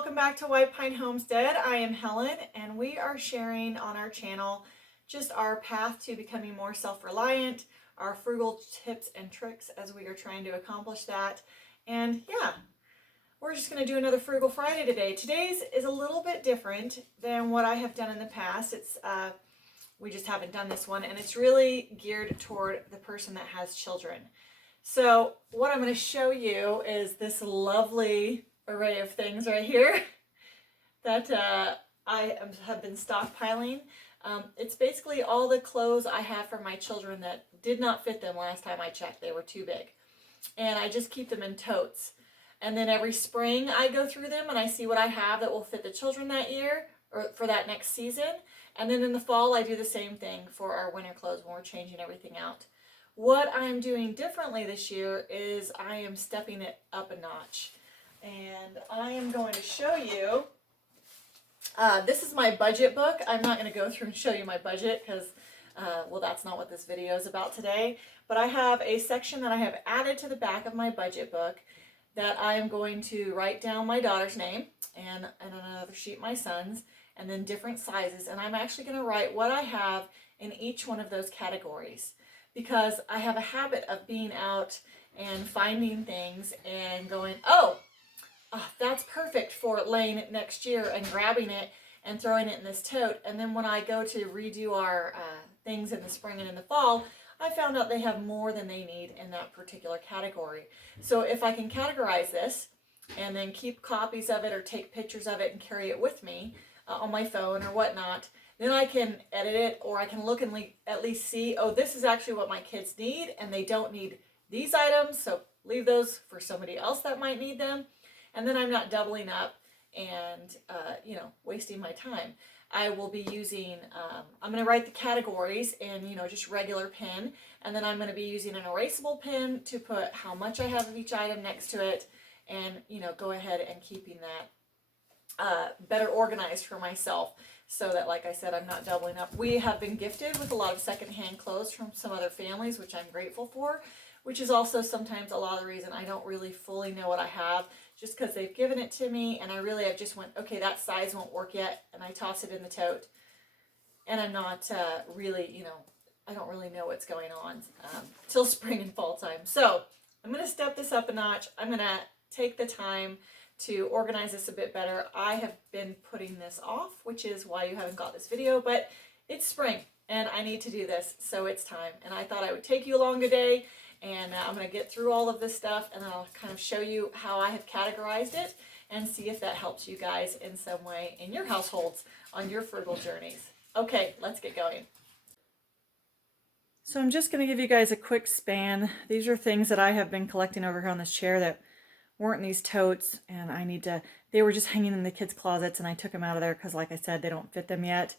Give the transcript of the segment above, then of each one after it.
welcome back to White Pine Homestead. I am Helen, and we are sharing on our channel just our path to becoming more self-reliant, our frugal tips and tricks as we are trying to accomplish that. And yeah, we're just going to do another Frugal Friday today. Today's is a little bit different than what I have done in the past. We just haven't done this one, and it's really geared toward the person that has children. So what I'm going to show you is this lovely array of things right here that I have been stockpiling. It's basically all the clothes I have for my children that did not fit them last time I checked. They were too big. And I just keep them in totes. And then every spring I go through them and I see what I have that will fit the children that year or for that next season. And then in the fall I do the same thing for our winter clothes when we're changing everything out. What I'm doing differently this year is I am stepping it up a notch. And I am going to show you, this is my budget book. I'm not going to go through and show you my budget because, well, that's not what this video is about today. But I have a section that I have added to the back of my budget book that I am going to write down my daughter's name and on another sheet my son's, and then different sizes. And I'm actually going to write what I have in each one of those categories because I have a habit of being out and finding things and going, oh, that's perfect for laying it next year and grabbing it and throwing it in this tote. And then when I go to redo our things in the spring and in the fall, I found out they have more than they need in that particular category. So if I can categorize this and then keep copies of it or take pictures of it and carry it with me on my phone or whatnot, then I can edit it, or I can look and at least see, oh, this is actually what my kids need and they don't need these items, so leave those for somebody else that might need them. And then I'm not doubling up and, wasting my time. I will be using, I'm going to write the categories in, just regular pen. And then I'm going to be using an erasable pen to put how much I have of each item next to it. And, go ahead and keeping that better organized for myself so that, like I said, I'm not doubling up. We have been gifted with a lot of secondhand clothes from some other families, which I'm grateful for, which is also sometimes a lot of the reason I don't really fully know what I have, just because they've given it to me and I just went, okay, that size won't work yet, and I toss it in the tote. And I'm not really, I don't really know what's going on till spring and fall time. So I'm going to step this up a notch. I'm going to take the time to organize this a bit better. I have been putting this off, which is why you haven't got this video, but it's spring and I need to do this, so it's time. And I thought I would take you along today. And I'm going to get through all of this stuff and I'll kind of show you how I have categorized it and see if that helps you guys in some way in your households on your frugal journeys. Okay, let's get going. So I'm just going to give you guys a quick span. These are things that I have been collecting over here on this chair that weren't in these totes, and they were just hanging in the kids' closets, and I took them out of there because, like I said, they don't fit them yet.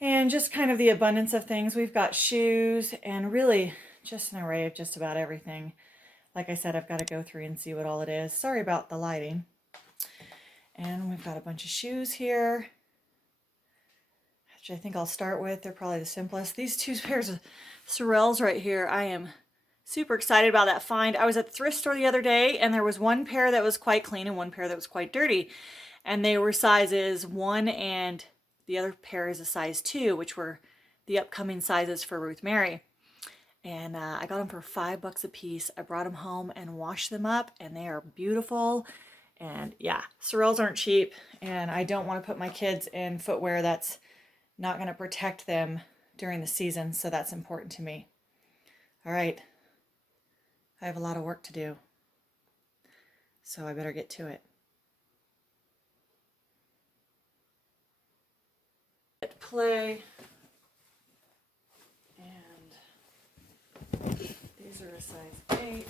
And just kind of the abundance of things. We've got shoes and really just an array of just about everything. Like I said, I've got to go through and see what all it is. Sorry about the lighting. And we've got a bunch of shoes here, which I think I'll start with. They're probably the simplest. These two pairs of Sorels right here, I am super excited about that find. I was at the thrift store the other day, and there was one pair that was quite clean and one pair that was quite dirty. And they were sizes 1 and the other pair is a size 2, which were the upcoming sizes for Ruth Mary. And I got them for $5 a piece. I brought them home and washed them up, and they are beautiful. And yeah, Sorels aren't cheap, and I don't want to put my kids in footwear that's not going to protect them during the season, so that's important to me. All right, I have a lot of work to do, so I better get to it. Hit play. These are a size 8.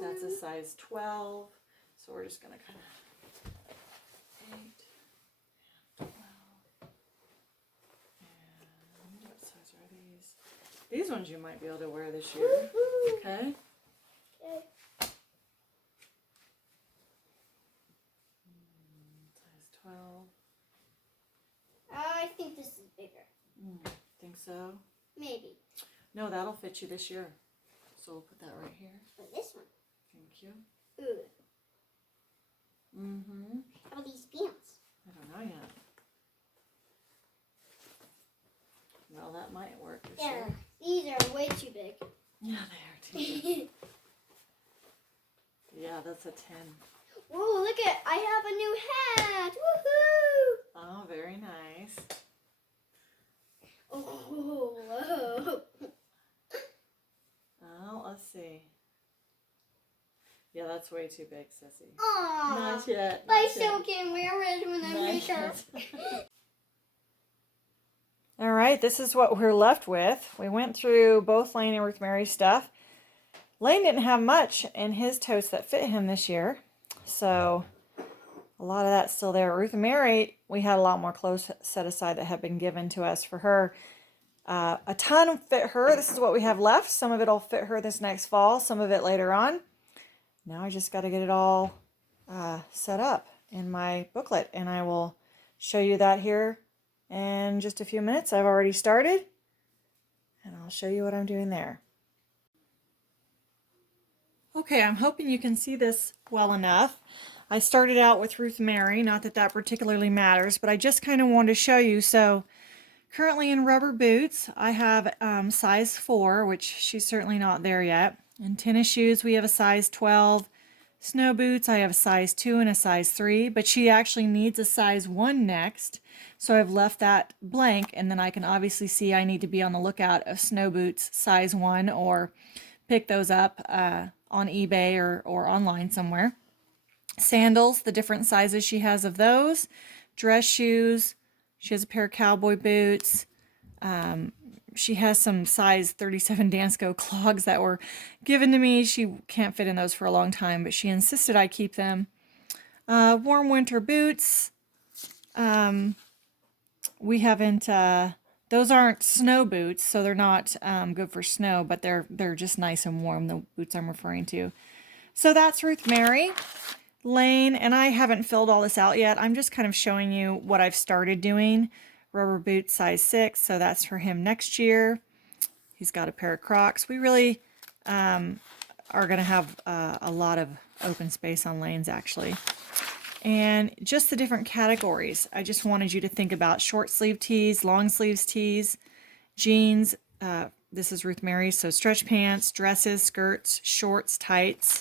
That's a size 12. So we're just going to kind of 8 and 12. And what size are these? These ones you might be able to wear this year. Okay. Size 12. I think this is bigger. Think so? Maybe. No, that'll fit you this year. So we'll put that right here. Or this one. Thank you. Ooh. Mm-hmm. How about these pants? I don't know yet. Well, that might work this year. These are way too big. Yeah, they are too big. Yeah, that's a 10. Whoa, look at, I have a new hat. Woohoo! Oh, very nice. Oh, whoa. Oh, let's see. Yeah, that's way too big, Sissy. Aww. Not yet. But I still can wear it when I'm in shirt. All right, this is what we're left with. We went through both Lane and Ruth Mary's stuff. Lane didn't have much in his totes that fit him this year, so a lot of that's still there. Ruth and Mary, we had a lot more clothes set aside that have been given to us for her. A ton fit her. This is what we have left. Some of it will fit her this next fall, some of it later on. Now I just got to get it all set up in my booklet, and I will show you that here in just a few minutes. I've already started, and I'll show you what I'm doing there. Okay, I'm hoping you can see this well enough. I started out with Ruth Mary, not that that particularly matters, but I just kind of wanted to show you. So currently in rubber boots, I have size 4, which she's certainly not there yet. In tennis shoes, we have a size 12. Snow boots, I have a size 2 and a size 3, but she actually needs a size 1 next. So I've left that blank, and then I can obviously see I need to be on the lookout of snow boots size 1 or pick those up on eBay or online somewhere. Sandals, the different sizes she has of those. Dress shoes, she has a pair of cowboy boots. She has some size 37 Dansko clogs that were given to me. She can't fit in those for a long time, but she insisted I keep them. Warm winter boots. We haven't, those aren't snow boots, so they're not good for snow, but they're just nice and warm, the boots I'm referring to. So that's Ruth Mary. Lane, and I haven't filled all this out yet. I'm just kind of showing you what I've started doing. Rubber boots size 6, so that's for him next year. He's got a pair of Crocs. We really are going to have a lot of open space on Lane's actually. And just the different categories. I just wanted you to think about short sleeve tees, long sleeves tees, jeans. This is Ruth Mary, so stretch pants, dresses, skirts, shorts, tights.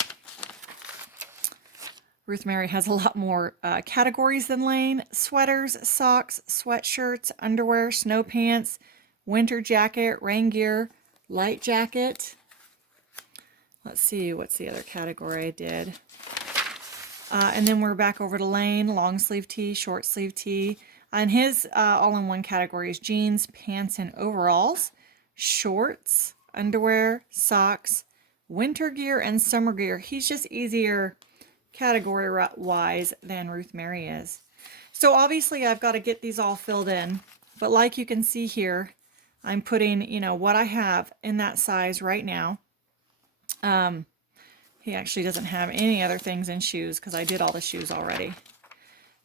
Ruth Mary has a lot more categories than Lane. Sweaters, socks, sweatshirts, underwear, snow pants, winter jacket, rain gear, light jacket. Let's see, what's the other category I did? And then we're back over to Lane, long sleeve tee, short sleeve tee. And his all-in-one category is jeans, pants, and overalls, shorts, underwear, socks, winter gear, and summer gear. He's just easier category wise than Ruth Mary is. So obviously I've got to get these all filled in, but like you can see here, I'm putting, you know, what I have in that size right now. He actually doesn't have any other things in shoes because I did all the shoes already.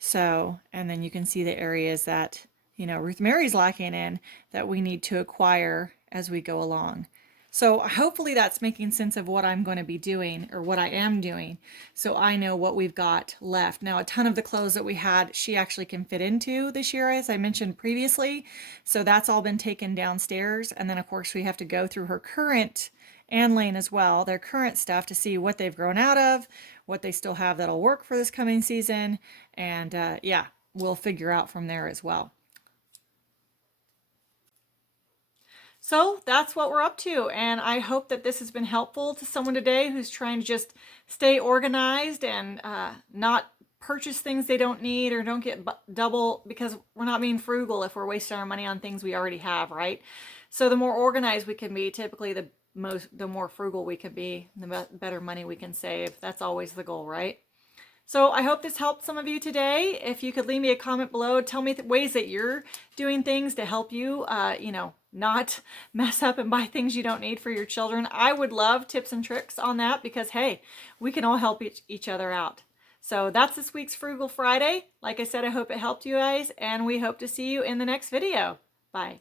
So, and then you can see the areas that, you know, Ruth Mary's lacking in that we need to acquire as we go along. So hopefully that's making sense of what I'm going to be doing or what I am doing. So I know what we've got left. Now, a ton of the clothes that we had, she actually can fit into this year, as I mentioned previously. So that's all been taken downstairs. And then of course we have to go through her current, and Lane as well, their current stuff to see what they've grown out of, what they still have that'll work for this coming season. And yeah, we'll figure out from there as well. So that's what we're up to, and I hope that this has been helpful to someone today who's trying to just stay organized and not purchase things they don't need or don't get double, because we're not being frugal if we're wasting our money on things we already have, right? So the more organized we can be, typically the more frugal we can be, the better money we can save. That's always the goal, right? So I hope this helped some of you today. If you could leave me a comment below, tell me the ways that you're doing things to help you, you know, not mess up and buy things you don't need for your children. I would love tips and tricks on that because, hey, we can all help each other out. So that's this week's Frugal Friday. Like I said, I hope it helped you guys, and we hope to see you in the next video. Bye.